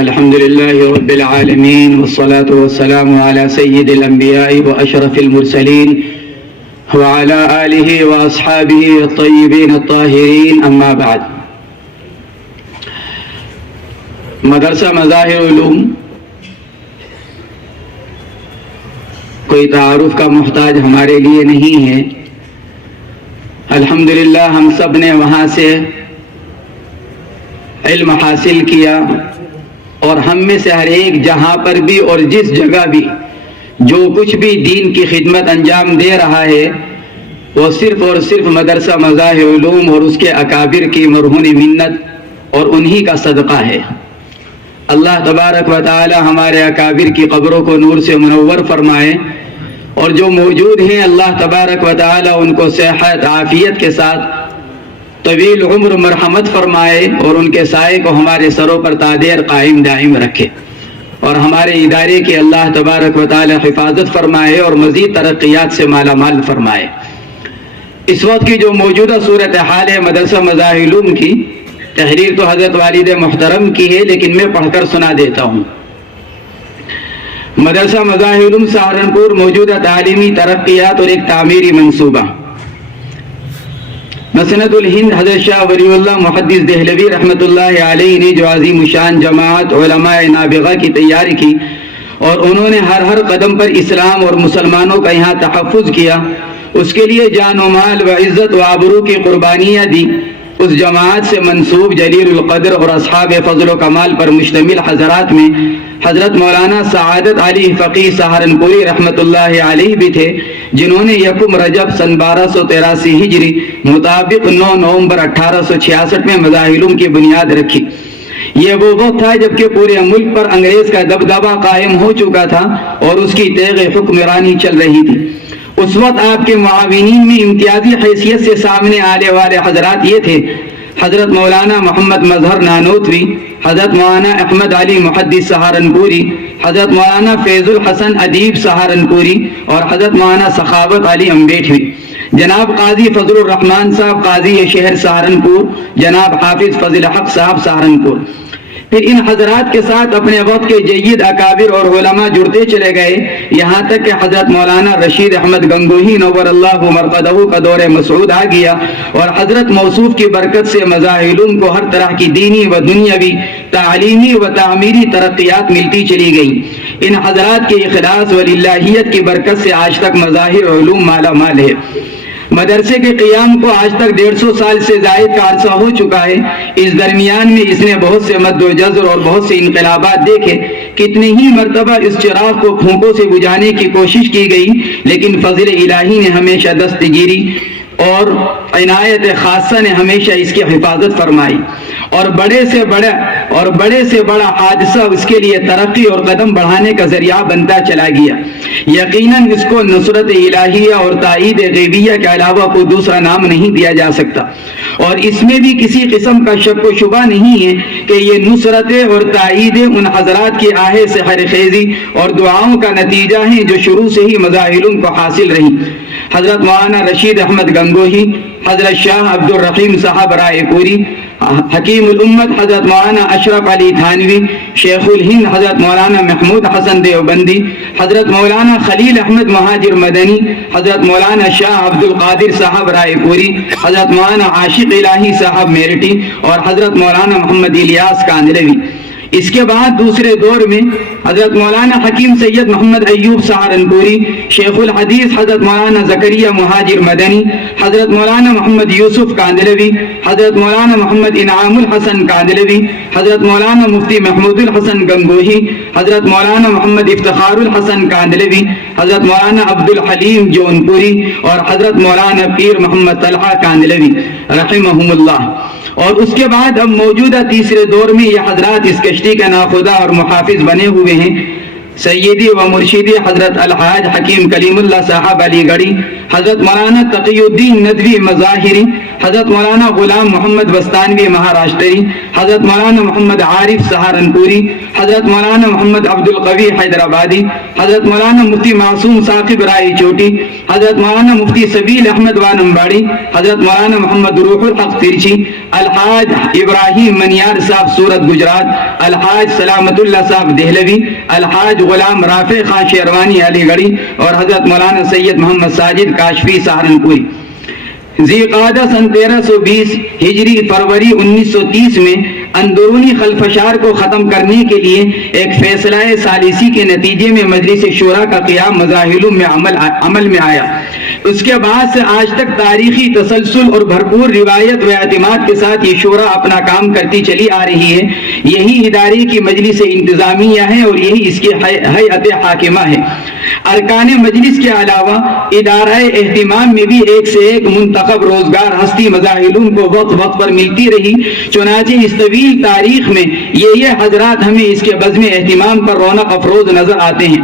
الحمد لله رب العالمين والصلاة والسلام على سيد الأنبياء وأشرف المرسلين وعلى آله وأصحابه الطيبين الطاهرين أما بعد. مدرسہ مظاہر علوم کوئی تعارف کا محتاج ہمارے لیے نہیں ہے. الحمدللہ ہم سب نے وہاں سے علم حاصل کیا اور ہم میں سے ہر ایک جہاں پر بھی اور جس جگہ بھی جو کچھ بھی دین کی خدمت انجام دے رہا ہے وہ صرف اور صرف مدرسہ مظاہر علوم اور اس کے اکابر کی مرہون منت اور انہی کا صدقہ ہے. اللہ تبارک و تعالی ہمارے اکابر کی قبروں کو نور سے منور فرمائے اور جو موجود ہیں اللہ تبارک و تعالی ان کو صحت عافیت کے ساتھ طویل عمر مرحمت فرمائے اور ان کے سائے کو ہمارے سروں پر تادیر قائم دائم رکھے اور ہمارے ادارے کی اللہ تبارک و تعالی حفاظت فرمائے اور مزید ترقیات سے مالا مال فرمائے. اس وقت کی جو موجودہ صورتحال ہے مدرسہ مظاہر علوم کی، تحریر تو حضرت والد محترم کی ہے لیکن میں پڑھ کر سنا دیتا ہوں. مدرسہ مظاہر علوم سہارنپور موجودہ تعلیمی ترقیات اور ایک تعمیری منصوبہ. مسند الہند حضرت شاہ ولی اللہ محدث دہلوی رحمۃ اللہ علیہ نے جو عظیم شان جماعت علماء نابغہ کی تیاری کی اور انہوں نے ہر قدم پر اسلام اور مسلمانوں کا یہاں تحفظ کیا، اس کے لیے جان و مال و عزت و آبرو کی قربانیاں دی. اس جماعت سے منسوب جلیل القدر اور اصحاب فضل و کمال پر مشتمل حضرات میں حضرت مولانا سعادت علی فقیہ سہارنپوری رحمۃ اللہ علیہ بھی تھے، جنہوں نے یکم رجب سن 1283 ہجری مطابق 9 نومبر 1866 میں مظاہر علوم کی بنیاد رکھی. یہ وہ وقت تھا جبکہ پورے ملک پر انگریز کا دبدبہ قائم ہو چکا تھا اور اس کی تیغ حکمرانی چل رہی تھی. اس وقت آپ کے معاونین میں امتیازی حیثیت سے سامنے آنے والے حضرات یہ تھے: حضرت مولانا محمد مظہر نانوتوی، حضرت مولانا احمد علی محدث سہارنپوری، حضرت مولانا فیض الحسن ادیب سہارنپوری اور حضرت مولانا سخاوت علی امبیٹوی، جناب قاضی فضل الرحمان صاحب قاضی شہر سہارنپور، جناب حافظ فضل حق صاحب سہارنپور. پھر ان حضرات کے ساتھ اپنے وقت کے جید اکابر اور علماء جڑتے چلے گئے، یہاں تک کہ حضرت مولانا رشید احمد گنگوہی نور اللہ مرقدہ کا دور مسعود آ گیا اور حضرت موصوف کی برکت سے مظاہر علوم کو ہر طرح کی دینی و دنیاوی تعلیمی و تعمیری ترقیات ملتی چلی گئی. ان حضرات کے اخلاص و للہیت کی برکت سے آج تک مظاہر علوم مالا مال ہے. مدرسے کے قیام کو آج تک 150 سال سے زائد کا عرصہ ہو چکا ہے. اس درمیان میں اس نے بہت سے مد و جزر اور بہت سے انقلابات دیکھے. کتنے ہی مرتبہ اس چراغ کو پھونکوں سے بجھانے کی کوشش کی گئی، لیکن فضل الہی نے ہمیشہ دستگیری اور عنایت خاصہ نے ہمیشہ اس کی حفاظت فرمائی اور بڑے سے بڑا حادثہ اس کے لیے ترقی اور قدم بڑھانے کا ذریعہ بنتا چلا گیا. یقیناً اس کو نصرت الہیہ اور تائید غیبیہ کے علاوہ کوئی دوسرا نام نہیں دیا جا سکتا، اور اس میں بھی کسی قسم کا شک و شبہ نہیں ہے کہ یہ نصرت اور تائید ان حضرات کی آہ سے خیزی اور دعاؤں کا نتیجہ ہیں جو شروع سے ہی مظاہر علوم کو حاصل رہی. حضرت مولانا رشید احمد گنگوہی، حضرت شاہ عبد الرحیم صاحب رائے پوری، حکیم الامت حضرت مولانا اشرف علی تھانوی، شیخ الہند حضرت مولانا محمود حسن دیوبندی، حضرت مولانا خلیل احمد مہاجر مدنی، حضرت مولانا شاہ عبد القادر صاحب رائے پوری، حضرت مولانا عاشق الہی صاحب میرٹی اور حضرت مولانا محمد الیاس کاندلوی. اس کے بعد دوسرے دور میں حضرت مولانا حکیم سید محمد ایوب سہارنپوری، شیخ الحدیث حضرت مولانا زکریا مہاجر مدنی، حضرت مولانا محمد یوسف کاندلوی، حضرت مولانا محمد انعام الحسن کاندلوی، حضرت مولانا مفتی محمود الحسن گنگوہی، حضرت مولانا محمد افتخار الحسن کاندلوی، حضرت مولانا عبد الحلیم جونپوری اور حضرت مولانا پیر محمد طلحہ کاندلوی رحمہم اللہ. اور اس کے بعد اب موجودہ تیسرے دور میں یہ حضرات اس کشتی کا ناخدا اور محافظ بنے ہوئے ہیں. سیدی و مرشدی حضرت الحاج حکیم کلیم اللہ صاحب علی گڑھی، حضرت مولانا تقی الدین ندوی مظاہری، حضرت مولانا غلام محمد بستانوی مہاراشٹری، حضرت مولانا محمد عارف سہارنپوری، حضرت مولانا محمد عبد القوی حیدرآبادی، حضرت مولانا مفتی معصوم ثاقب رائے چوٹی، حضرت مولانا مفتی سبیل احمد وانمباڑی، حضرت مولانا محمد روح الحق ترچی، الحاج ابراہیم منیار صاحب سورت گجرات، الحاج سلامت اللہ صاحب دہلوی، الحاج غلام رافع خان شیروانی علی گڑھی اور حضرت مولانا سید محمد ساجد کاشفی سہارنپوری۔ ذی قعدہ سن 1320 ہجری فروری 1930 میں اندرونی خلفشار کو ختم کرنے کے لیے ایک فیصلہ ثالثی کے نتیجے میں مجلس شورا کا قیام مظاہروں میں عمل میں آیا۔ اس کے بعد سے آج تک تاریخی تسلسل اور بھرپور روایت و اعتماد کے ساتھ یہ شورا اپنا کام کرتی چلی آ رہی ہے۔ یہی ادارے کی مجلس انتظامیہ ہے اور یہی اس کی ہیئت حاکمہ ہے۔ ارکان مجلس کے علاوہ ادارہ اہتمام میں بھی ایک سے ایک منتخب روزگار ہستی مظاہرون کو وقت وقت پر ملتی رہی۔ چنانچہ اس طویل تاریخ میں یہ حضرات ہمیں اس کے بزم اہتمام پر رونق افروز نظر آتے ہیں۔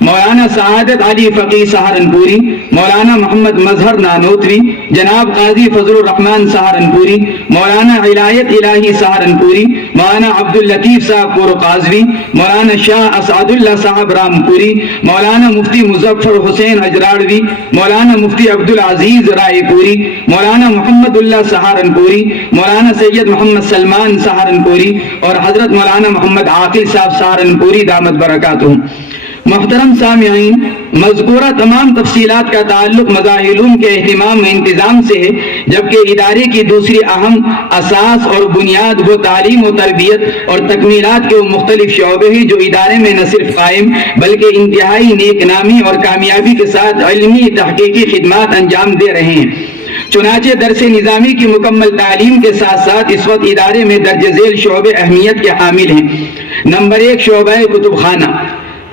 مولانا سعادت علی فقی سہارنپوری، مولانا محمد مظہر نانوتوی، جناب قاضی فضل الرحمن سہارنپوری، مولانا عنایت الہی سہارنپوری، مولانا عبد اللطیف صاحب پور قاضوی، مولانا شاہ اسعد اللہ صاحب رامپوری، مولانا مفتی مظفر حسین اجراڑوی، مولانا مفتی عبد العزیز رائے پوری، مولانا محمد اللہ سہارنپوری، مولانا سید محمد سلمان سہارنپوری اور حضرت مولانا محمد عاقل صاحب سہارنپوری دامت برکاتہم۔ محترم سامعین، مذکورہ تمام تفصیلات کا تعلق مظاہرون کے اہتمام و انتظام سے ہے، جبکہ ادارے کی دوسری اہم اساس اور بنیاد وہ تعلیم و تربیت اور تکمیلات کے وہ مختلف شعبے ہیں جو ادارے میں نہ صرف قائم بلکہ انتہائی نیک نامی اور کامیابی کے ساتھ علمی تحقیقی خدمات انجام دے رہے ہیں۔ چنانچہ درس نظامی کی مکمل تعلیم کے ساتھ ساتھ اس وقت ادارے میں درج ذیل شعبے اہمیت کے حامل ہیں۔ نمبر 1 شعبہ کتب خانہ۔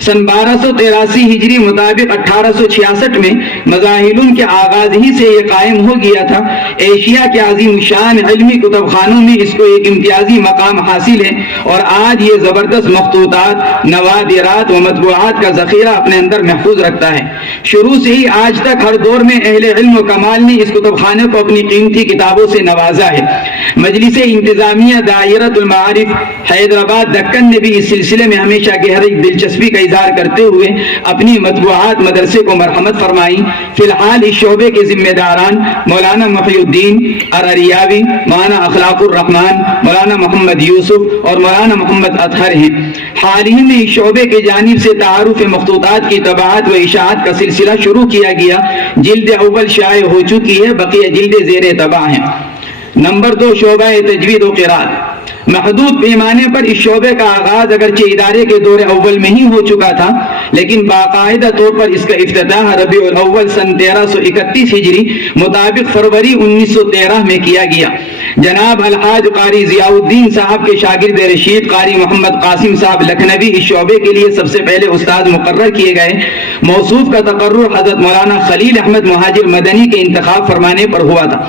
سن 1283 ہجری مطابق 1866 میں مظاہرون کے آغاز ہی سے یہ قائم ہو گیا تھا۔ ایشیا کے عظیم شان علمی کتب خانوں میں اس کو ایک امتیازی مقام حاصل ہے اور آج یہ زبردست مخطوطات، نوادرات و مطبوعات کا ذخیرہ اپنے اندر محفوظ رکھتا ہے۔ شروع سے ہی آج تک ہر دور میں اہل علم و کمال نے اس کتب خانے کو اپنی قیمتی کتابوں سے نوازا ہے۔ مجلس انتظامیہ دائرۃ المعارف حیدرآباد دکن نے بھی اس سلسلے میں ہمیشہ گہری دلچسپی کا اظہار کرتے ہوئے اپنی مطبوعات مدرسے کو مرحمت فرمائی۔ فی الحال اس شعبے کے ذمہ داران مولانا محی الدین ارریاوی، مولانا اخلاق الرحمن، مولانا محمد یوسف اور مولانا محمد اطہر ہیں۔ حال ہی میں اس شعبے کے جانب سے تعارف مخطوطات کی طباعت و اشاعت کا سلسلہ شروع کیا گیا۔ جلد اول شائع ہو چکی ہے، بقیہ جلد زیر طبع ہیں۔ نمبر 2 شعبہ تجوید و قراءت۔ محدود پیمانے پر اس شعبے کا آغاز اگرچہ ادارے کے دور اول میں ہی ہو چکا تھا، لیکن باقاعدہ طور پر اس کا افتتاح ربیع الاول سن 1331 ہجری مطابق فروری 1913 میں کیا گیا۔ جناب الحاج قاری ضیاء الدین صاحب کے شاگرد رشید قاری محمد قاسم صاحب لکھنوی اس شعبے کے لیے سب سے پہلے استاد مقرر کیے گئے۔ موصوف کا تقرر حضرت مولانا خلیل احمد مہاجر مدنی کے انتخاب فرمانے پر ہوا تھا۔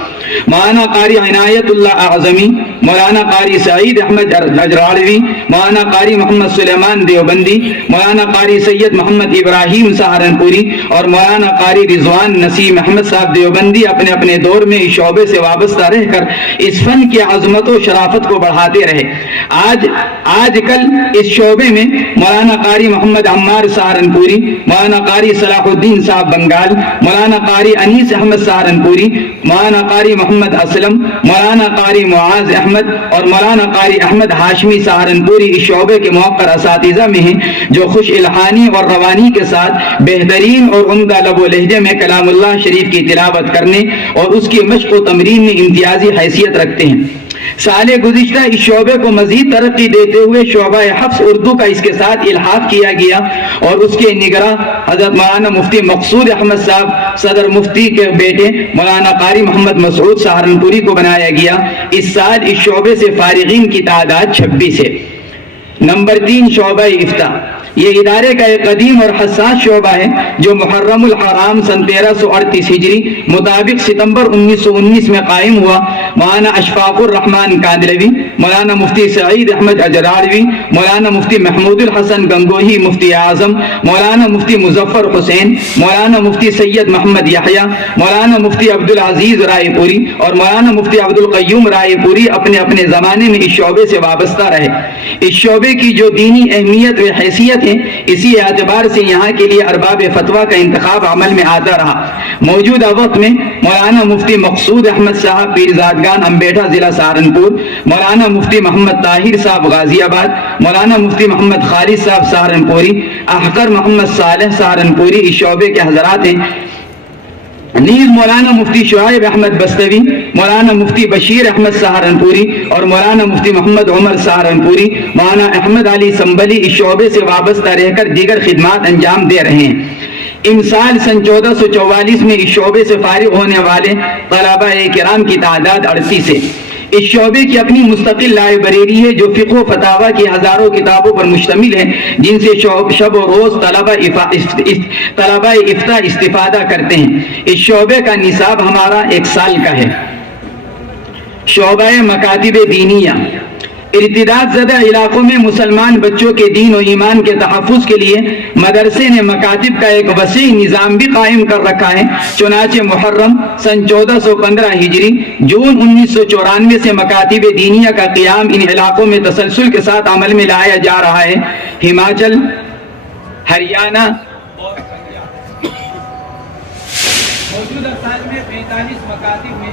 مولانا قاری عنایت اللہ اعظمی، مولانا قاری سعید احمد اجراڑوی، مولانا قاری محمد سلیمان دیوبندی، مولانا قاری سید محمد ابراہیم سہارنپوری اور مولانا قاری رضوان نسیم احمد صاحب دیوبندی اپنے اپنے دور میں اس شعبے سے وابستہ رہ کر اس فن کی عظمت و شرافت کو بڑھاتے رہے۔ آج کل اس شعبے میں مولانا قاری محمد عمار سہارنپوری، مولانا قاری صلاح الدین صاحب بنگال، مولانا قاری انیس احمد سہارنپوری، مولانا قاری محمد اسلم، مولانا قاری معاذ احمد اور مولانا قاری احمد ہاشمی سہارنپوری اس شعبے کے موقر اساتذہ میں ہیں، جو خوش الحانی اور روانی کے ساتھ بہترین اور عمدہ لب و لہجے میں کلام اللہ شریف کی تلاوت کرنے اور اس کی مشق و تمرین میں امتیازی حیثیت رکھتے ہیں۔ سال گزشتہ اس شعبے کو مزید ترقی دیتے ہوئے شعبہ حفظ اردو کا اس کے ساتھ الحاق کیا گیا اور اس کے نگراں حضرت مولانا مفتی مقصود احمد صاحب صدر مفتی کے بیٹے مولانا قاری محمد مسعود سہارنپوری کو بنایا گیا۔ اس سال اس شعبے سے فارغین کی تعداد 26 ہے۔ نمبر 3 شعبہ افتاء۔ یہ ادارے کا ایک قدیم اور حساس شعبہ ہے جو محرم الحرام سن 1338 ہجری مطابق ستمبر 1919 میں قائم ہوا۔ مولانا اشفاق الرحمن کاندلوی، مولانا مفتی سعید احمد اجراڑوی، مولانا مفتی محمود الحسن گنگوہی مفتی اعظم، مولانا مفتی مظفر حسین، مولانا مفتی سید محمد یحییٰ، مولانا مفتی عبدالعزیز رائے پوری اور مولانا مفتی عبدالقیوم رائے پوری اپنے اپنے زمانے میں اس شعبے سے وابستہ رہے۔ اس شعبے کی جو دینی اہمیت و حیثیت ہے، اسی اعتبار سے یہاں کے لیے ارباب فتویٰ کا انتخاب عمل میں آتا رہا۔ موجودہ وقت میں مولانا مفتی مقصود احمد صاحب پیرزادگان امبیٹھا ضلع سہارنپور، مولانا مفتی محمد طاہر صاحب غازی آباد، مولانا مفتی محمد خالد صاحب سہارنپوری، احقر محمد صالح سہارنپوری اس شعبے کے حضرات ہیں۔ نیز مولانا مفتی شعیب احمد بستوی، مولانا مفتی بشیر احمد سہارنپوری اور مولانا مفتی محمد عمر سہارنپوری، مولانا احمد علی سنبلی اس شعبے سے وابستہ رہ کر دیگر خدمات انجام دے رہے ہیں۔ امسال سن 1444 میں اس شعبے سے فارغ ہونے والے طلبہ کرام کی تعداد 38 ہے۔ اس شعبے کی اپنی مستقل لائبریری ہے جو فقہ و فتاویٰ کی ہزاروں کتابوں پر مشتمل ہے، جن سے شب و روز طلبہ افتاء استفادہ کرتے ہیں۔ اس شعبے کا نصاب ہمارا 1 سال کا ہے۔ شعبہ مکاتب دینیہ، ارتداد زدہ علاقوں میں مسلمان بچوں کے دین و ایمان کے تحفظ کے لیے مدرسے نے مکاتب کا ایک وسیع نظام بھی قائم کر رکھا ہے۔ چنانچہ محرم سن 1415 ہجری جون 1994 سے مکاتب دینیہ کا قیام ان علاقوں میں تسلسل کے ساتھ عمل میں لایا جا رہا ہے۔ ہماچل، ہریانہ اور پنجاب موجودہ سال میں 45 مکاتب میں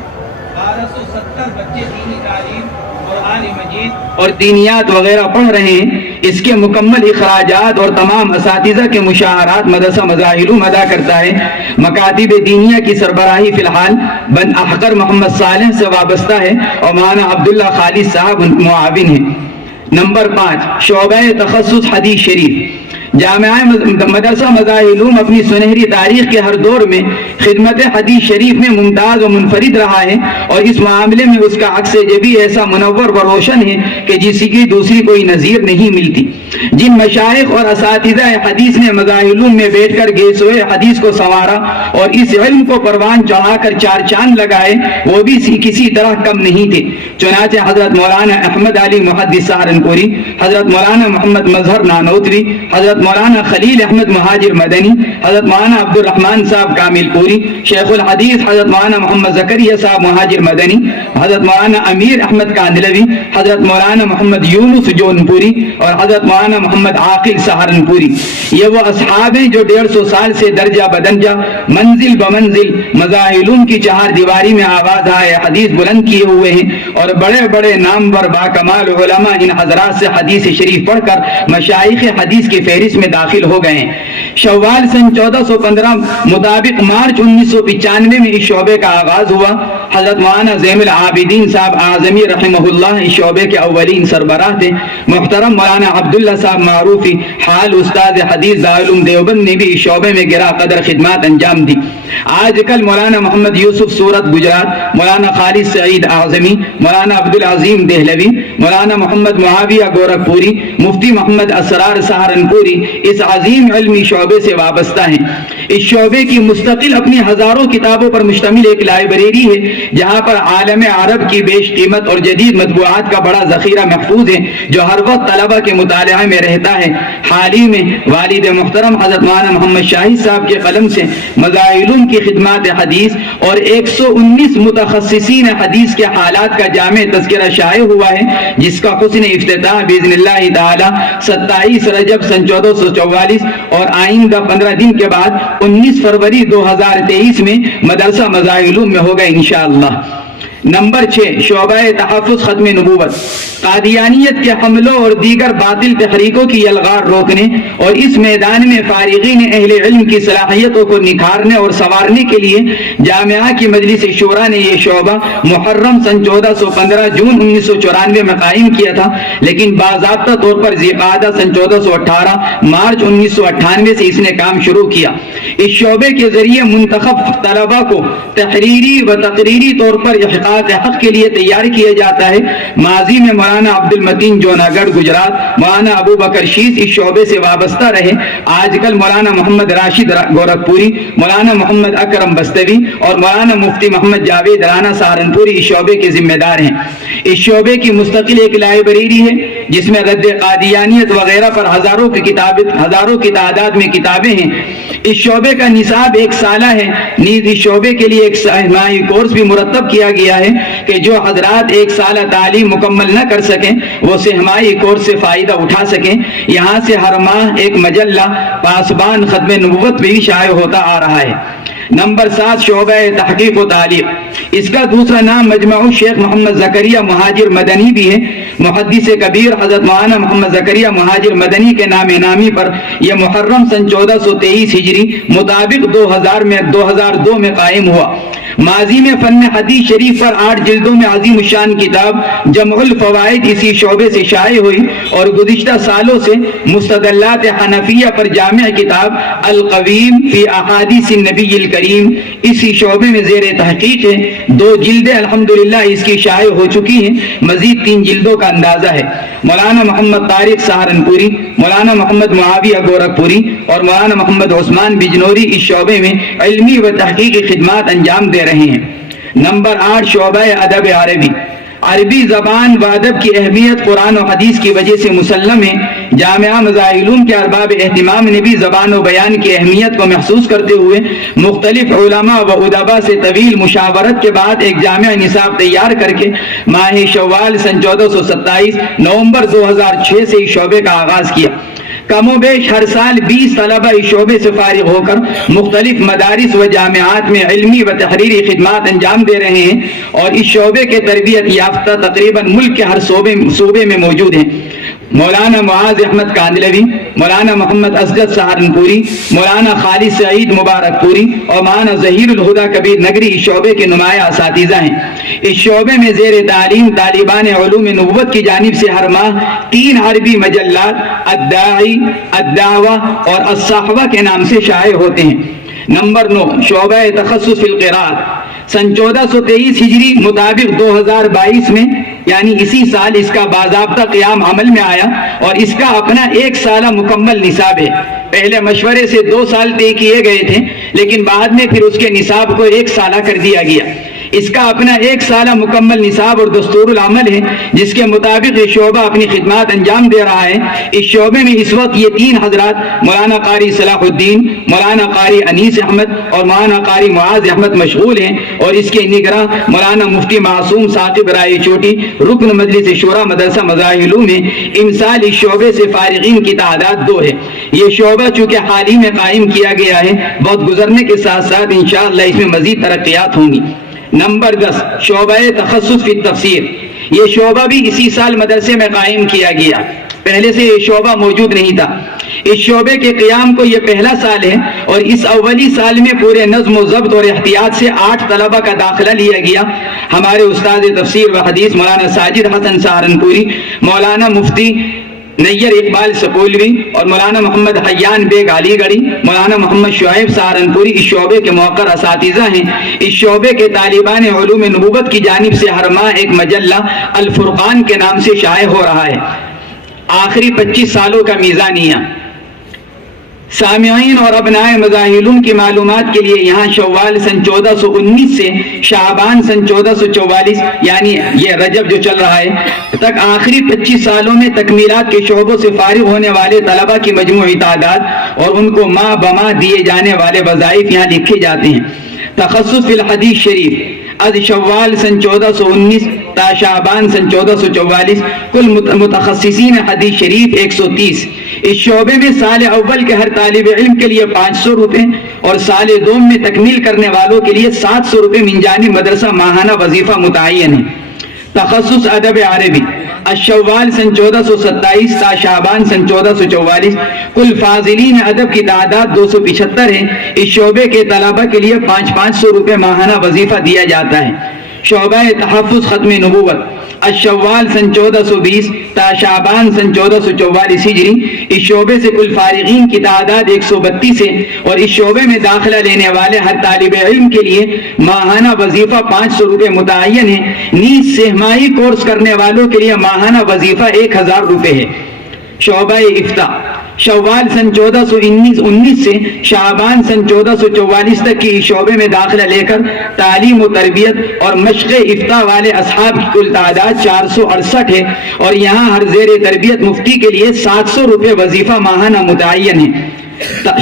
1270 بچے دینی تعلیم قرآن مجید اور دینیات وغیرہ پڑھ رہے ہیں۔ اس کے مکمل اخراجات اور تمام اساتذہ کے مشاہرات مدرسہ مظاہرون ادا کرتا ہے۔ مکاتب دینیہ کی سربراہی فی الحال بن احقر محمد صالح سے وابستہ ہے اور مولانا عبداللہ خالد صاحب معاون ہیں۔ نمبر 5، شعبہ تخصص حدیث شریف۔ جامعہ مدرسہ مظاہرون اپنی سنہری تاریخ کے ہر دور میں خدمت حدیث شریف میں ممتاز و منفرد رہا ہے، اور اس معاملے میں اس کا عکس جبی ایسا منور و روشن ہے کہ جس کی دوسری کوئی نظیر نہیں ملتی۔ جن مشائخ اور اساتذہ حدیث نے مظاہرون میں بیٹھ کر گیسوئے حدیث کو سنوارا اور اس علم کو پروان چڑھا کر 4 چاند لگائے، وہ بھی کسی طرح کم نہیں تھے۔ چنانچہ حضرت مولانا احمد علی محدث سہارنپوری، حضرت مولانا محمد مظہر نانوتوی، حضرت مولانا خلیل احمد مہاجر مدنی، حضرت مولانا عبد الرحمن صاحب کامل پوری، شیخ الحدیث حضرت مولانا محمد زکریا صاحب مہاجر مدنی، حضرت مولانا امیر احمد کاندلوی، حضرت مولانا محمد یونس جونپوری اور حضرت مولانا محمد عاقل سہارنپوری، یہ وہ اصحاب ہیں جو 150 سال سے درجہ بدرجہ منزل بمنزل مظاہرون کی 4 دیواری میں آواز حدیث بلند کیے ہوئے ہیں، اور بڑے بڑے نامور باکمال علماء ان حضرات سے حدیث شریف پڑھ کر مشائخ حدیث کی فہرست میں داخل ہو گئے ہیں۔ شوال سن 1415 مطابق مارچ 1995 میں اس شعبے کا آغاز ہوا۔ حضرت مولانا زین العابدین صاحب اعظمی رحمہ اللہ اس شعبے کے اولین سربراہ تھے۔ محترم مولانا عبداللہ صاحب معروفی حال استاد حدیث دارالعلوم دیوبند نے بھی اس شعبے میں گرا قدر خدمات انجام دی۔ آج کل مولانا محمد یوسف سورت گجرات، مولانا خالد سعید اعظمی، مولانا عبدالعظیم دہلوی، مولانا محمد معاویہ گورکھپوری، مفتی محمد اسرار سہارنپوری اس عظیم علمی شعبے سے وابستہ ہیں۔ اس شعبے کی مستقل اپنی ہزاروں کتابوں پر مشتمل ایک لائبریری ہے، جہاں پر عالم عرب کی بیش قیمت اور جدید مطبوعات کا بڑا ذخیرہ محفوظ ہے، جو ہر وقت طلبہ کے مطالعہ میں رہتا ہے۔ حال ہی میں والد محترم حضرت مولانا محمد شاہد صاحب کے قلم سے مظاہرون کی خدمات حدیث اور 119 متخصصین حدیث کے حالات کا جامع تذکرہ شائع ہوا ہے، جس کا حسن افتتاح باذن اللہ تعالی 27 رجب سن 1444 اور آئندہ 15 دن کے بعد 19 فروری 2023 میں مدرسہ مظاہرون میں ہوگا انشاءاللہ۔ نمبر 6، شعبہ تحفظ ختم نبوت۔ قادیانیت کے حملوں اور دیگر باطل تحریکوں کی یلغار روکنے اور اس میدان میں فارغین اہل علم کی صلاحیتوں کو نکھارنے اور سنوارنے کے لیے جامعہ کی مجلس شورا نے یہ شعبہ محرم سن 1415 جون 1994 میں قائم کیا تھا، لیکن باضابطہ طور پر ذی قعدہ سن 1418 مارچ 1998 سے اس نے کام شروع کیا۔ اس شعبے کے ذریعے منتخب طلبہ کو تحریری و تقریری طور پر اشاعت حق کے لیے تیار کیا جاتا ہے۔ ماضی میں مولانا عبد المتین جوناگڑھ گجرات، مولانا ابو بکر شیز اس شعبے سے وابستہ رہے۔ آج کل مولانا محمد راشد گورکھپوری، مولانا محمد اکرم بستوی اور مولانا مفتی محمد جاوید رانا سہارنپوری اس شعبے کے ذمہ دار ہیں۔ اس شعبے کی مستقل ایک لائبریری ہے جس میں رد قادیانیت وغیرہ پر ہزاروں کی تعداد میں کتابیں ہیں۔ اس شعبے کا نصاب 1 سالہ ہے۔ نیز اس شعبے کے لیے ایک سہمائی کورس بھی مرتب کیا گیا ہے کہ جو حضرات 1 سالہ تعلیم مکمل نہ کر سکیں وہ سہمائی کورس سے فائدہ اٹھا سکیں۔ یہاں سے ہر ماہ ایک مجلہ پاسبان ختم نبوت بھی شائع ہوتا آ رہا ہے۔ نمبر 7 شعبہ تحقیق و تعلیق، اس کا دوسرا نام مجمع شیخ محمد زکریا مہاجر مدنی بھی ہے۔ محدث کبیر حضرت مولانا محمد زکریا مہاجر مدنی کے نام نامی پر یہ محرم سن 1423 ہجری مطابق 2002 میں قائم ہوا۔ ماضی میں فن حدیث شریف پر 8 جلدوں میں عظیم الشان کتاب جمع الفوائد اسی شعبے سے شائع ہوئی، اور گزشتہ سالوں سے مستدلات حنفیہ پر جامع کتاب القویم فی احادیث النبی الکریم اسی شعبے میں زیر تحقیق ہے۔ 2 جلدیں الحمدللہ اس کی شائع ہو چکی ہیں، مزید 3 جلدوں کا اندازہ ہے۔ مولانا محمد طارق سہارنپوری، مولانا محمد معاویہ گورکھپوری اور مولانا محمد عثمان بجنوری اس شعبے میں علمی و تحقیقی خدمات انجام دے رہے ہیں۔ نمبر 8 شعبہ ادب عربی، عربی زبان و ادب کی اہمیت قرآن و حدیث کی وجہ سے مسلم ہے۔ جامعہ مظاہر علوم کے ارباب اہتمام نے بھی زبان و بیان کی اہمیت کو محسوس کرتے ہوئے مختلف علماء و ادباء سے طویل مشاورت کے بعد ایک جامع نصاب تیار کر کے ماہ شوال سن 1427 نومبر 2006 سے اس شعبے کا آغاز کیا۔ کم و بیش ہر سال 20 طلبہ اس شعبے سے فارغ ہو کر مختلف مدارس و جامعات میں علمی و تحریری خدمات انجام دے رہے ہیں، اور اس شعبے کے تربیت یافتہ تقریباً ملک کے ہر صوبے میں موجود ہیں۔ مولانا معاذ احمد کاندلوی، مولانا محمد اسجد سہارنپوری، مولانا خالد سعید مبارک پوری اور مولانا ظہیر الہدیٰ کبیر نگری اس شعبے کے نمایاں اساتذہ ہیں۔ اس شعبے میں زیر تعلیم طالبان علوم نبوت کی جانب سے ہر ماہ 3 عربی مجلات الداعی، الدعوہ اور الصحوہ کے نام سے شائع ہوتے ہیں۔ نمبر 9 شعبہ تخصص فی القراءۃ، سن 1423 ہجری مطابق 2022 میں یعنی اسی سال اس کا باضابطہ قیام عمل میں آیا، اور اس کا اپنا 1 سالہ مکمل نصاب ہے۔ پہلے مشورے سے 2 سال طے کیے گئے تھے، لیکن بعد میں پھر اس کے نصاب کو 1 سالہ کر دیا گیا۔ اس کا اپنا 1 سالہ مکمل نصاب اور دستور العمل ہے، جس کے مطابق یہ شعبہ اپنی خدمات انجام دے رہا ہے۔ اس شعبے میں اس وقت یہ 3 حضرات مولانا قاری صلاح الدین، مولانا قاری انیس احمد اور مولانا قاری معاذ احمد مشغول ہیں، اور اس کے نگراں مولانا مفتی معصوم ثاقب رائے چوٹی رکن مجلس شورا مدرسہ مظاہر علوم ہے۔ امسال اس شعبے سے فارغین کی تعداد 2 ہے۔ یہ شعبہ چونکہ حال ہی میں قائم کیا گیا ہے، وقت گزرنے کے ساتھ ساتھ انشاءاللہ اس میں مزید ترقیات ہوں گی۔ نمبر 10 شعبہ تخصص فی التفسیر، یہ شعبہ بھی اسی سال مدرسے میں قائم کیا گیا، پہلے سے یہ شعبہ موجود نہیں تھا۔ اس شعبے کے قیام کو یہ پہلا سال ہے، اور اس اولی سال میں پورے نظم و ضبط اور احتیاط سے 8 طلبہ کا داخلہ لیا گیا۔ ہمارے استاد تفسیر و حدیث مولانا ساجد حسن سہارنپوری، مولانا مفتی نیر اقبال سپولوی اور مولانا محمد حیان بیگ علی گڑھی، مولانا محمد شعیب سہارنپوری اس شعبے کے موقر اساتذہ ہیں۔ اس شعبے کے طالبان علوم نبوت کی جانب سے ہر ماہ ایک مجلہ الفرقان کے نام سے شائع ہو رہا ہے۔ آخری 25 سالوں کا میزانیہ، سامعین اور ابنائے مظاہر علوم کی معلومات کے لیے یہاں شوال سن 1419 سے شعبان سن 1444 یعنی یہ رجب جو چل رہا ہے تک آخری 25 سالوں میں تکمیلات کے شعبوں سے فارغ ہونے والے طلبہ کی مجموعی تعداد اور ان کو ماہ بماہ دیے جانے والے وظائف یہاں لکھے جاتے ہیں۔ تخصص فی الحدیث شریف، از شوال سن 1419 تا شعبان سن 1444 کل متخصصین حدیث شریف 130۔ اس شعبے میں سال اول کے ہر طالب علم کے لیے 500 روپے اور سال دوم میں تکمیل کرنے والوں کے لیے 700 روپے من جانب مدرسہ ماہانہ وظیفہ متعین ہے۔ تخصص ادب عربی، الشوال سن 1427 تا شعبان سن 1444 کل فاضلین ادب کی تعداد 275 ہے۔ اس شعبے کے طلبہ کے لیے 500 روپے ماہانہ وظیفہ دیا جاتا ہے۔ شعبہ تحفظ ختم نبوت، الشوال سن 1420 تا شعبان سن 1444 ہجری. اس شعبے سے کل فارغین کی تعداد 132 ہے اور اس شعبے میں داخلہ لینے والے ہر طالب علم کے لیے ماہانہ وظیفہ 500 روپے متعین ہے. نیز سہماہی کورس کرنے والوں کے لیے ماہانہ وظیفہ 1000 روپے ہے. شعبہ افتاء شوال سن 1419 سے شعبان سن 1444 تک کی شعبے میں داخلہ لے کر تعلیم و تربیت اور مشق افتاء والے اصحاب کی کل تعداد 468 ہے اور یہاں ہر زیر تربیت مفتی کے لیے 700 روپے وظیفہ ماہانہ متعین ہے.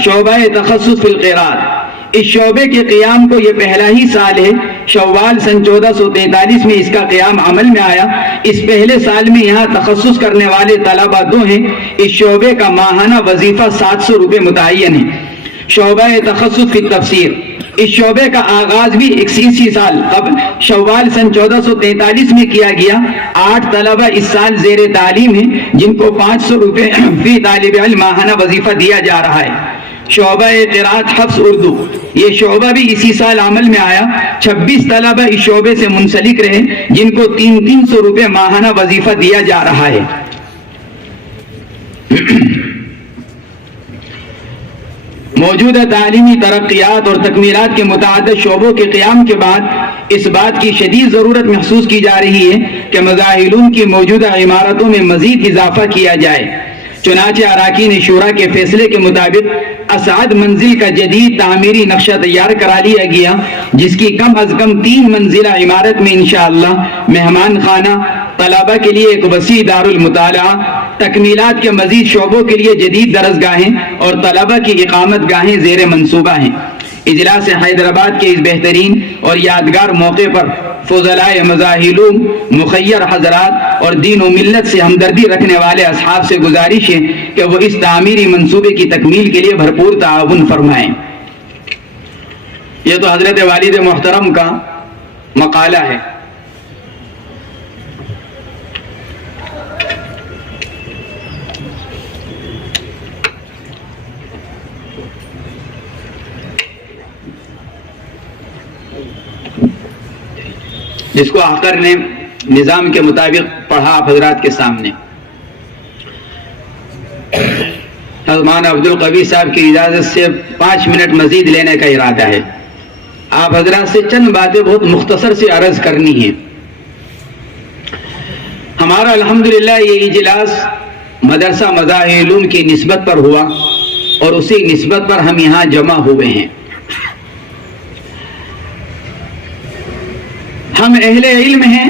شعبہ تخصص فی القراءت اس شعبے کے قیام کو یہ پہلا ہی سال ہے. شوال سن 1443 میں اس کا قیام عمل میں آیا. اس پہلے سال میں یہاں تخصص کرنے والے طلبہ 2 ہیں. اس شعبے کا ماہانہ وظیفہ 700 روپے متعین ہے. شعبہ تخصص فی التفسیر اس شعبے کا آغاز بھی 81 سال قبل شوال سن 1443 میں کیا گیا. 8 طلبہ اس سال زیر تعلیم ہیں جن کو 500 روپے فی طالب علم ماہانہ وظیفہ دیا جا رہا ہے. شعبہ قراءت حفظ اردو یہ شعبہ بھی اسی سال عمل میں آیا. 26 طلبہ اس شعبے سے منسلک رہے جن کو 300 روپے ماہانہ وظیفہ دیا جا رہا ہے. موجودہ تعلیمی ترقیات اور تکمیلات کے متعدد شعبوں کے قیام کے بعد اس بات کی شدید ضرورت محسوس کی جا رہی ہے کہ مزاحلون کی موجودہ عمارتوں میں مزید اضافہ کیا جائے. چنانچہ اراکین شورا کے فیصلے کے مطابق اسعد منزل کا جدید تعمیری نقشہ تیار کرا لیا گیا جس کی کم از کم 3 منزلہ عمارت میں انشاءاللہ مہمان خانہ، طلبہ کے لیے ایک وسیع دار المطالعہ، تکمیلات کے مزید شعبوں کے لیے جدید درسگاہیں اور طلبہ کی اقامت گاہیں زیر منصوبہ ہیں. اجلاس حیدرآباد کے اس بہترین اور یادگار موقع پر فضلائے مزاحلون، مخیر حضرات اور دین و ملت سے ہمدردی رکھنے والے اصحاب سے گزارش ہے کہ وہ اس تعمیری منصوبے کی تکمیل کے لیے بھرپور تعاون فرمائیں. یہ تو حضرت والد محترم کا مقالہ ہے. جس کو آخر نے نظام کے مطابق پڑھا آپ حضرات کے سامنے. مولانا عبد القوی صاحب کی اجازت سے 5 منٹ مزید لینے کا ارادہ ہے. آپ حضرات سے چند باتیں بہت مختصر سے عرض کرنی ہیں. ہمارا الحمدللہ یہ اجلاس مدرسہ مزاحلون کی نسبت پر ہوا اور اسی نسبت پر ہم یہاں جمع ہوئے ہیں. ہم اہل علم ہیں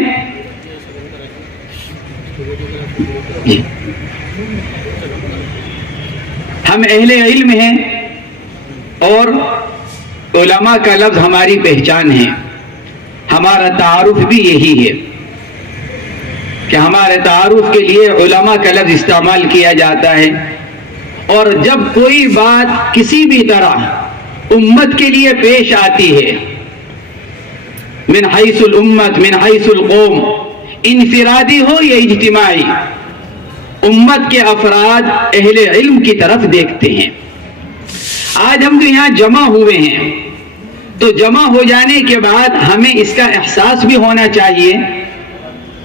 ہم اہل علم ہیں اور علماء کا لفظ ہماری پہچان ہے. ہمارا تعارف بھی یہی ہے کہ ہمارے تعارف کے لیے علماء کا لفظ استعمال کیا جاتا ہے. اور جب کوئی بات کسی بھی طرح امت کے لیے پیش آتی ہے، من حیث الامت، من حیث القوم، انفرادی ہو یا اجتماعی، امت کے افراد اہل علم کی طرف دیکھتے ہیں. آج ہم جو یہاں جمع ہوئے ہیں تو جمع ہو جانے کے بعد ہمیں اس کا احساس بھی ہونا چاہیے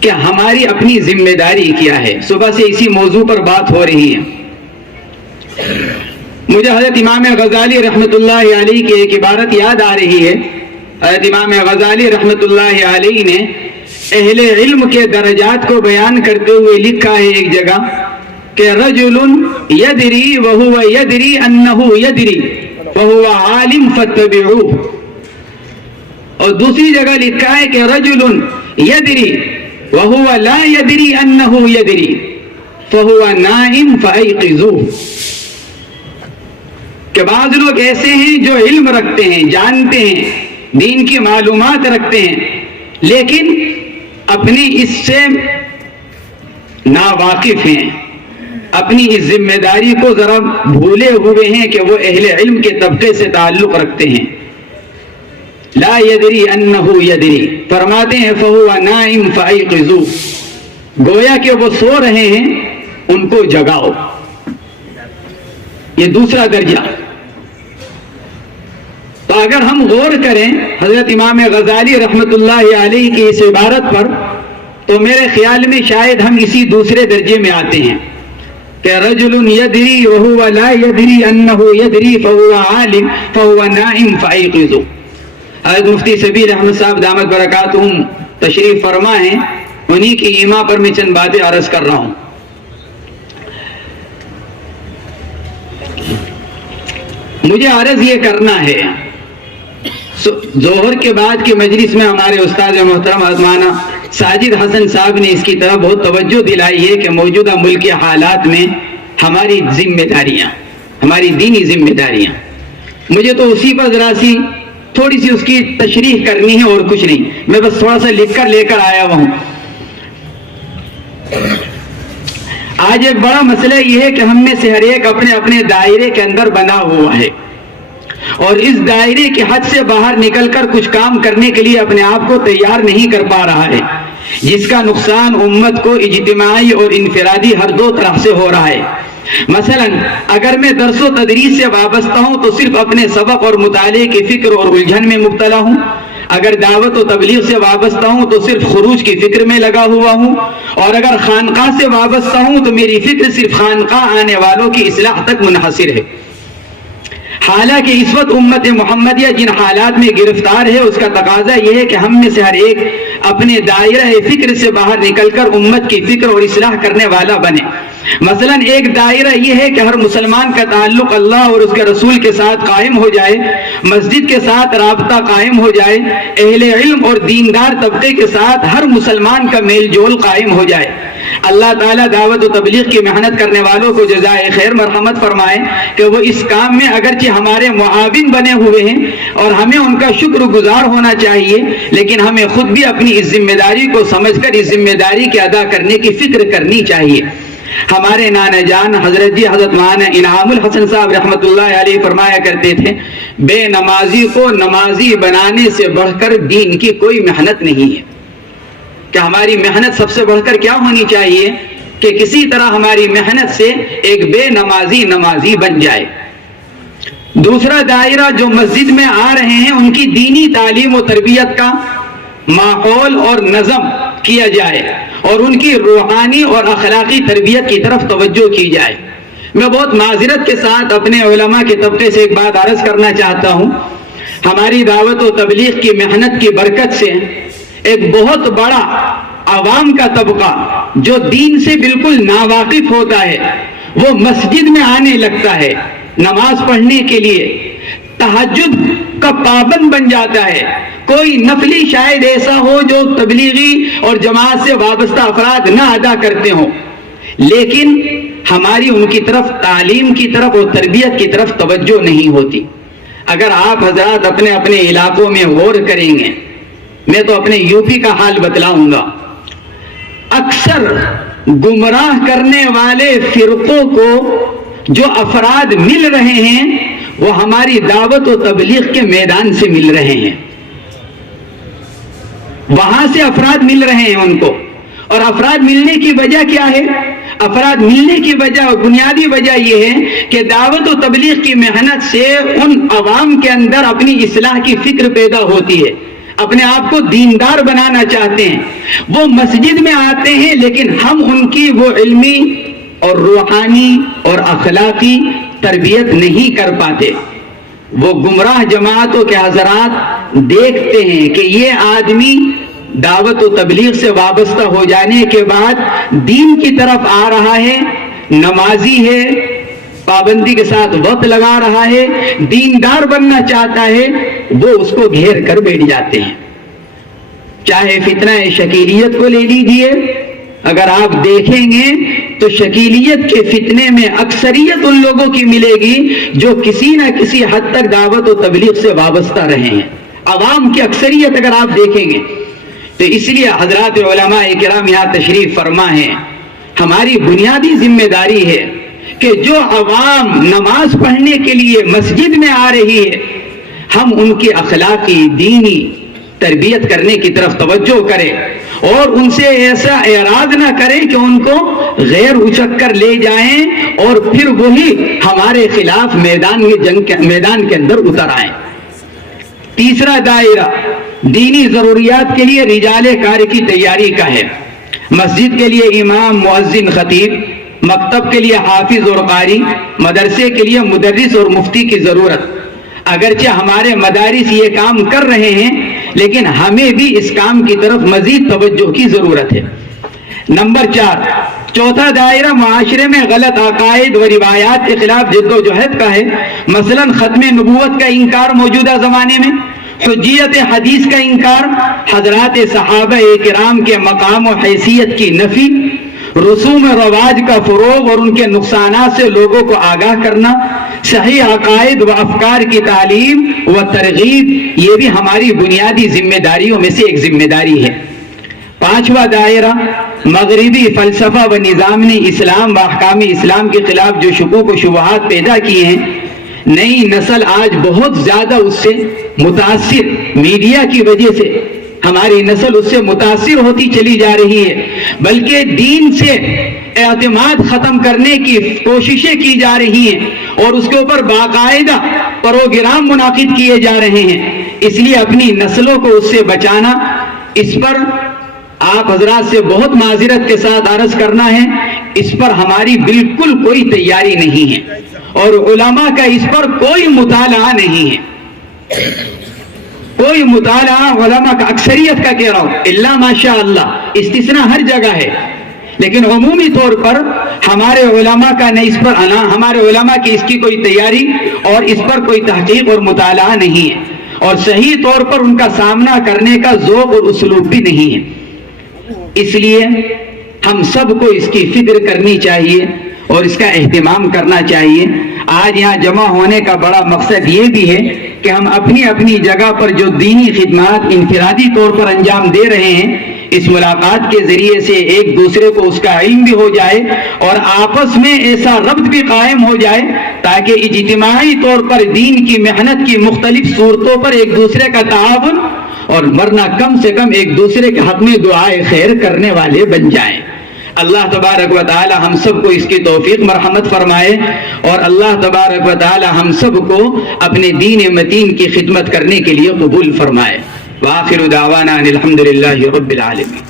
کہ ہماری اپنی ذمہ داری کیا ہے. صبح سے اسی موضوع پر بات ہو رہی ہے. مجھے حضرت امام غزالی رحمۃ اللہ علیہ کی ایک عبارت یاد آ رہی ہے. حضرت امام غزالی رحمۃ اللہ علیہ نے اہل علم کے درجات کو بیان کرتے ہوئے لکھا ہے ایک جگہ کہ رجل یدری وہو یدری انہ یدری فہو عالم فاتبعوہ، اور دوسری جگہ لکھا ہے کہ رجل یدری وہو لا یدری انہ یدری فہو نائم فایقظوہ. کہ بعض لوگ ایسے ہیں جو علم رکھتے ہیں، جانتے ہیں، دین کی معلومات رکھتے ہیں، لیکن اپنی اس سے ناواقف ہیں، اپنی اس ذمہ داری کو ذرا بھولے ہوئے ہیں کہ وہ اہل علم کے طبقے سے تعلق رکھتے ہیں. لا یدری انہ یدری، فرماتے ہیں فہو نائم فایقظوہ، گویا کہ وہ سو رہے ہیں، ان کو جگاؤ. یہ دوسرا درجہ. تو اگر ہم غور کریں حضرت امام غزالی رحمۃ اللہ علیہ کی اس عبارت پر تو میرے خیال میں شاید ہم اسی دوسرے درجے میں آتے ہیں کہ رجل یدری وہو لا یدری انہ یدری فہو عالم فہو نائم فایقظ. حضرت مفتی سبیل احمد صاحب دامت برکاتہم تشریف فرما ہیں، انہی کی ایما پر میں چند باتیں عرض کر رہا ہوں. مجھے عرض یہ کرنا ہے، ظہر کے بعد کے مجلس میں ہمارے استاد محترم مولانا ساجد حسن صاحب نے اس کی طرف بہت توجہ دلائی ہے کہ موجودہ ملکی حالات میں ہماری ذمہ داریاں، ہماری دینی ذمہ داریاں، مجھے تو اسی پر ذرا سی تھوڑی سی اس کی تشریح کرنی ہے اور کچھ نہیں. میں بس تھوڑا سا لکھ کر لے کر آیا ہوا ہوں. آج ایک بڑا مسئلہ یہ ہے کہ ہم میں سے ہر ایک اپنے اپنے دائرے کے اندر بنا ہوا ہے اور اس دائرے کے حد سے باہر نکل کر کچھ کام کرنے کے لیے اپنے آپ کو تیار نہیں کر پا رہا ہے، جس کا نقصان امت کو اجتماعی اور انفرادی ہر دو طرح سے ہو رہا ہے. مثلا اگر میں درس و تدریس سے وابستہ ہوں تو صرف اپنے سبق اور مطالعے کی فکر اور الجھن میں مبتلا ہوں. اگر دعوت و تبلیغ سے وابستہ ہوں تو صرف خروج کی فکر میں لگا ہوا ہوں. اور اگر خانقاہ سے وابستہ ہوں تو میری فکر صرف خانقاہ آنے والوں کی اصلاح تک منحصر ہے. حالانکہ اس وقت امت محمدیہ جن حالات میں گرفتار ہے اس کا تقاضا یہ ہے کہ ہم میں سے ہر ایک اپنے دائرہ فکر سے باہر نکل کر امت کی فکر اور اصلاح کرنے والا بنے. مثلا ایک دائرہ یہ ہے کہ ہر مسلمان کا تعلق اللہ اور اس کے رسول کے ساتھ قائم ہو جائے، مسجد کے ساتھ رابطہ قائم ہو جائے، اہل علم اور دیندار طبقے کے ساتھ ہر مسلمان کا میل جول قائم ہو جائے. اللہ تعالیٰ دعوت و تبلیغ کی محنت کرنے والوں کو جزائے خیر مرحمت فرمائے کہ وہ اس کام میں اگرچہ ہمارے معاون بنے ہوئے ہیں اور ہمیں ان کا شکر گزار ہونا چاہیے، لیکن ہمیں خود بھی اپنی اس ذمہ داری کو سمجھ کر اس ذمہ داری کے ادا کرنے کی فکر کرنی چاہیے. ہمارے نانا جان حضرت مولانا انعام الحسن صاحب رحمۃ اللہ علیہ فرمایا کرتے تھے، بے نمازی کو نمازی بنانے سے بڑھ کر دین کی کوئی محنت نہیں ہے. کہ ہماری محنت سب سے بڑھ کر کیا ہونی چاہیے کہ کسی طرح ہماری محنت سے ایک بے نمازی بن جائے. دوسرا دائرہ جو مسجد میں آ رہے ہیں ان کی دینی تعلیم و تربیت کا ماحول اور نظم کیا جائے اور ان کی روحانی اور اخلاقی تربیت کی طرف توجہ کی جائے. میں بہت معذرت کے ساتھ اپنے علماء کے طبقے سے ایک بات عرض کرنا چاہتا ہوں. ہماری دعوت و تبلیغ کی محنت کی برکت سے ایک بہت بڑا عوام کا طبقہ جو دین سے بالکل ناواقف ہوتا ہے وہ مسجد میں آنے لگتا ہے نماز پڑھنے کے لیے، تہجد کا پابند بن جاتا ہے. کوئی نفلی شاید ایسا ہو جو تبلیغی اور جماعت سے وابستہ افراد نہ ادا کرتے ہوں، لیکن ہماری ان کی طرف تعلیم کی طرف اور تربیت کی طرف توجہ نہیں ہوتی. اگر آپ حضرات اپنے اپنے علاقوں میں غور کریں گے، میں تو اپنے یو پی کا حال بتلاؤں گا، اکثر گمراہ کرنے والے فرقوں کو جو افراد مل رہے ہیں وہ ہماری دعوت و تبلیغ کے میدان سے مل رہے ہیں. وہاں سے افراد مل رہے ہیں ان کو. اور افراد ملنے کی وجہ کیا ہے؟ افراد ملنے کی وجہ اور بنیادی وجہ یہ ہے کہ دعوت و تبلیغ کی محنت سے ان عوام کے اندر اپنی اصلاح کی فکر پیدا ہوتی ہے، اپنے آپ کو دیندار بنانا چاہتے ہیں. وہ مسجد میں آتے ہیں لیکن ہم ان کی وہ علمی اور روحانی اور اخلاقی تربیت نہیں کر پاتے. وہ گمراہ جماعتوں کے حضرات دیکھتے ہیں کہ یہ آدمی دعوت و تبلیغ سے وابستہ ہو جانے کے بعد دین کی طرف آ رہا ہے، نمازی ہے، پابندی کے ساتھ وقت لگا رہا ہے، دیندار بننا چاہتا ہے، وہ اس کو گھیر کر بیٹھ جاتے ہیں. چاہے فتنہ شکیلیت کو لے لیجئے، اگر آپ دیکھیں گے تو شکیلیت کے فتنے میں اکثریت ان لوگوں کی ملے گی جو کسی نہ کسی حد تک دعوت و تبلیغ سے وابستہ رہے ہیں. عوام کی اکثریت اگر آپ دیکھیں گے تو اس لیے حضرات علماء کرام یہاں تشریف فرما ہیں، ہماری بنیادی ذمہ داری ہے کہ جو عوام نماز پڑھنے کے لیے مسجد میں آ رہی ہے ہم ان کی اخلاقی دینی تربیت کرنے کی طرف توجہ کریں اور ان سے ایسا اعراض نہ کریں کہ ان کو غیر اچک کر لے جائیں اور پھر وہی ہمارے خلاف میدان کے اندر اتر آئیں. تیسرا دائرہ دینی ضروریات کے لیے رجال کار کی تیاری کا ہے. مسجد کے لیے امام مؤذن خطیب، مکتب کے لیے حافظ اور قاری، مدرسے کے لیے مدرس اور مفتی کی ضرورت۔ اگرچہ ہمارے مدارس یہ کام کر رہے ہیں لیکن ہمیں بھی اس کام کی طرف مزید توجہ کی ضرورت ہے۔ نمبر 4، چوتھا دائرہ معاشرے میں غلط عقائد و روایات کے خلاف جد و جہد کا ہے، مثلا ختم نبوت کا انکار موجودہ زمانے میں، حجیت حدیث کا انکار، حضرات صحابہ کرام کے مقام و حیثیت کی نفی، رسوم رواج کا فروغ اور ان کے نقصانات سے لوگوں کو آگاہ کرنا، صحیح عقائد و افکار کی تعلیم و ترغیب، یہ بھی ہماری بنیادی ذمہ داریوں میں سے ایک ذمہ داری ہے۔ پانچواں دائرہ مغربی فلسفہ و نظام نے اسلام و احکام اسلام کے خلاف جو شکوک و شبہات پیدا کیے ہیں، نئی نسل آج بہت زیادہ اس سے متاثر، میڈیا کی وجہ سے ہماری نسل اس سے متاثر ہوتی چلی جا رہی ہے، بلکہ دین سے اعتماد ختم کرنے کی کوششیں کی جا رہی ہیں اور اس کے اوپر باقاعدہ پروگرام منعقد کیے جا رہے ہیں۔ اس لیے اپنی نسلوں کو اس سے بچانا، اس پر آپ حضرات سے بہت معذرت کے ساتھ عرض کرنا ہے، اس پر ہماری بالکل کوئی تیاری نہیں ہے اور علماء کا اس پر کوئی مطالعہ نہیں ہے، کوئی مطالعہ علماء کا، اکثریت کا کہہ رہا ہوں، الا ماشاء اللہ، استثناء ہر جگہ ہے، لیکن عمومی طور پر ہمارے علماء کا نہیں، اس پر ہمارے علماء کی اس کی کوئی تیاری اور اس پر کوئی تحقیق اور مطالعہ نہیں ہے، اور صحیح طور پر ان کا سامنا کرنے کا ذوق اور اسلوب بھی نہیں ہے۔ اس لیے ہم سب کو اس کی فکر کرنی چاہیے اور اس کا اہتمام کرنا چاہیے۔ آج یہاں جمع ہونے کا بڑا مقصد یہ بھی ہے کہ ہم اپنی اپنی جگہ پر جو دینی خدمات انفرادی طور پر انجام دے رہے ہیں، اس ملاقات کے ذریعے سے ایک دوسرے کو اس کا علم بھی ہو جائے اور آپس میں ایسا ربط بھی قائم ہو جائے تاکہ اجتماعی طور پر دین کی محنت کی مختلف صورتوں پر ایک دوسرے کا تعاون اور ورنہ کم سے کم ایک دوسرے کے حق میں دعائے خیر کرنے والے بن جائیں۔ اللہ تبارک و تعالی ہم سب کو اس کی توفیق مرحمت فرمائے اور اللہ تبارک و تعالی ہم سب کو اپنے دین متین کی خدمت کرنے کے لیے قبول فرمائے۔ وآخر دعوانا ان الحمد للہ رب العالمین۔